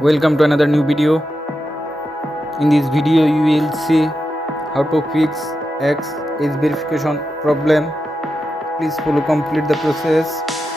Welcome to another new video. In this video you will see how to fix X age verification problem. Please follow complete the process.